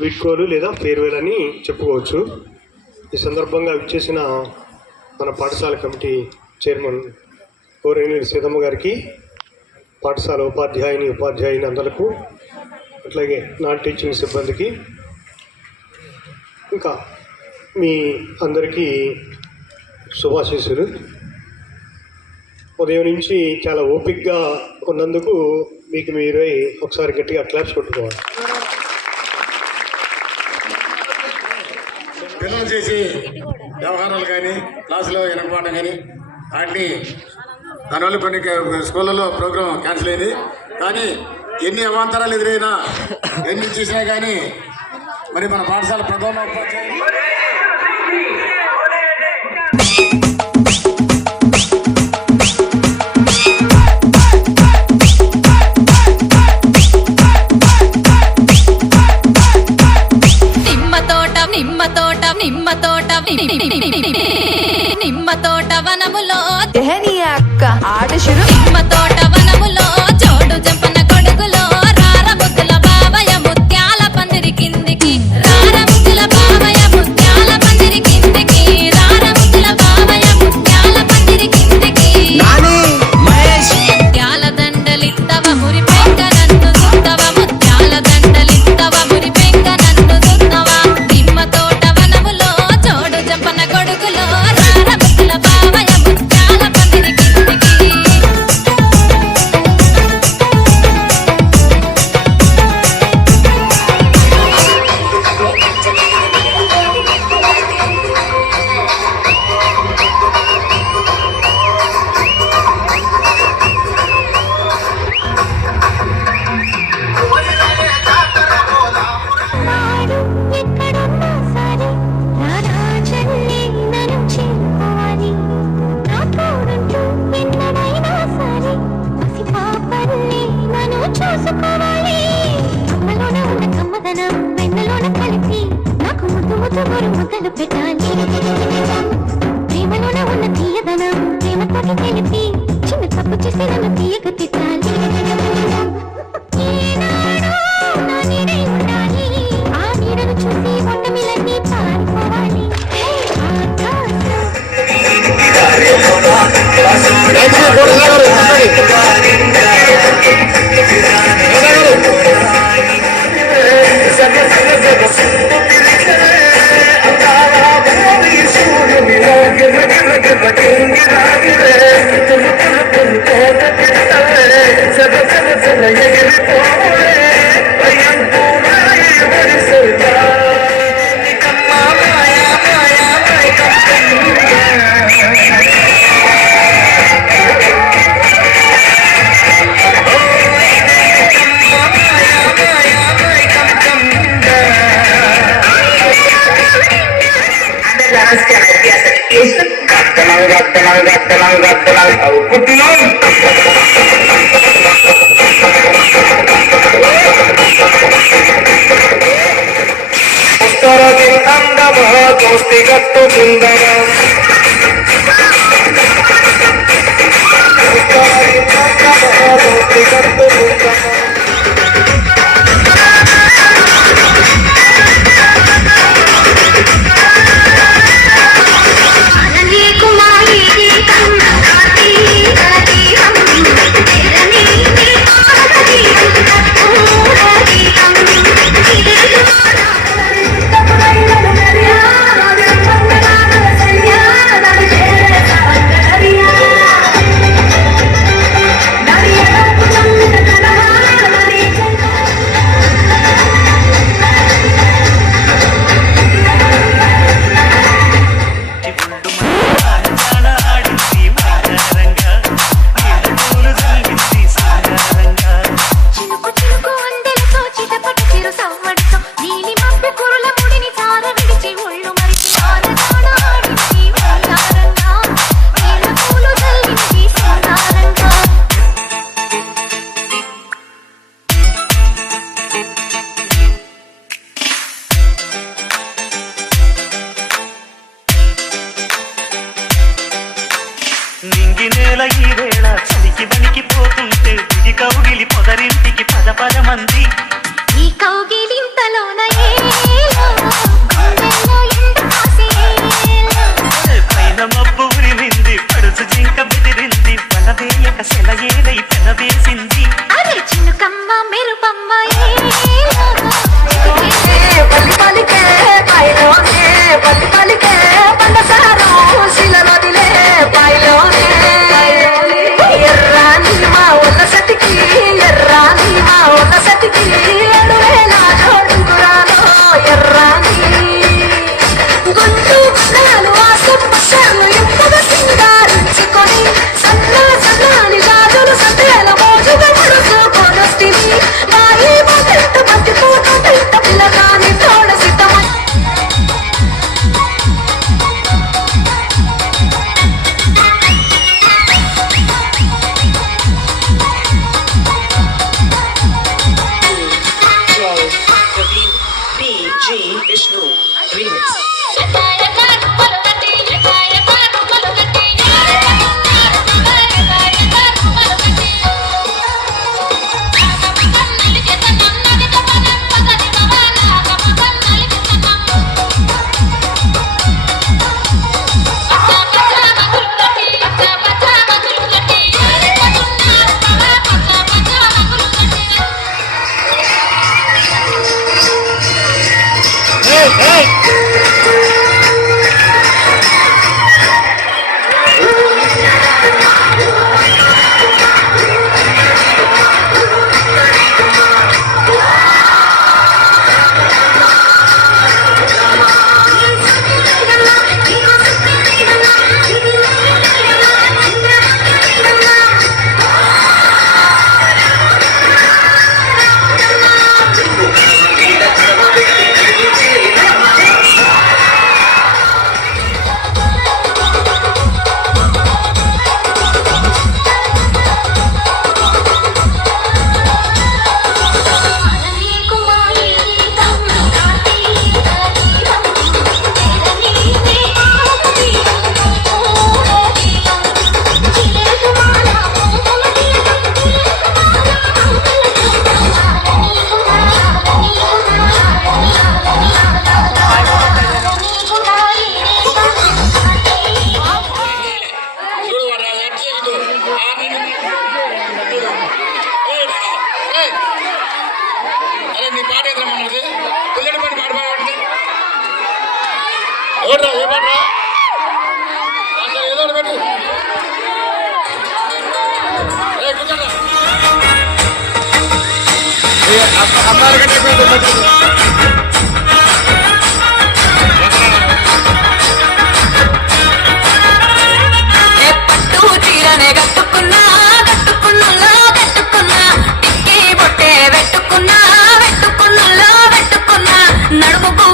వీడ్కోలు లేదా ఫేర్వెల్ అని చెప్పుకోవచ్చు. ఈ సందర్భంగా విచ్చేసిన మన పాఠశాల కమిటీ చైర్మన్ గౌరవనీయులు సీతమ్మ గారికి, పాఠశాల ఉపాధ్యాయుని అందరికీ, అట్లాగే నాన్ టీచింగ్ సిబ్బందికి, ఇంకా మీ అందరికీ శుభాశీస్సులు. ఉదయం నుంచి చాలా ఓపికగా ఉన్నందుకు మీకు మీరే ఒకసారి గట్టిగా క్లాప్స్ కొట్టుకోవాలి. పిల్లలు చేసి వ్యవహారాలు కానీ క్లాసులో వెనకబడడం కానీ వాటిని దానివల్ల కొన్ని స్కూళ్ళలో ప్రోగ్రాం క్యాన్సిల్ అయింది. కానీ ఎన్ని అవాంతరాలు ఎదురైనా ఎన్ని చేసినా కానీ మరి మన పాఠశాల ప్రధాన ఉపాధ్యాయులు నిమ్మ తోట వనములో అక్క ఆట శురు. నిమ్మ తోట వనములో జోడు జంపన కొడుకులో రార ముద్దుల బావయ్య ముత్యాల పందిరి కిందికి, రార ముద్దుల బావయ్య ముత్యాల పందిరి కిందికి, రార ముద్దుల బావయ్య ముత్యాల పందిరి కిందికి. ముత్యాల దండలిత్తవ మురి పెంక నన్ను సుత్తవ, ముత్యాల దండలిత్తవ మురి పెంక నన్ను సుత్తవ. నిమ్మ తోట వనములో జోడు జంపన కొడుకులో రార ముద్దుల బావయ్య ముత్యాల పందిరి కిందికి. ముద్దలు పెట్టాలి ప్రేమలోన ఉన్న తీయదనం ప్రేమతో తెలిపి చిన్న తప్పు చేసి నన్ను తీయక తిట్టాలి. నా నీడై ఉండాలి, ఆ నీడను చూసి మొట్టమిలన్నీ పారిపోవాలి. నేల ఈ వేళ చలికి వణికిపోతుంటే దిగి కౌగిలి పొదరింటికి పద మంది ఈ కౌగిలింతలోన ఏ G Vishnu remix. అరే నీ పాట ఎదురమ్మన్నది పిల్లడి పాట పాడిపోయి ఎవడ్రా ఏ పాటరా అసలు ఏదో పెట్టు కూర్చోండి అమ్మాయిల కంటే పట్టు చీరనే కట్టుకున్నా కట్టుకున్నలో కట్టుకున్నా టిక్కి బొట్టే పెట్టుకున్నా పెట్టుకున్నలో పెట్టుకున్నా నడుముకు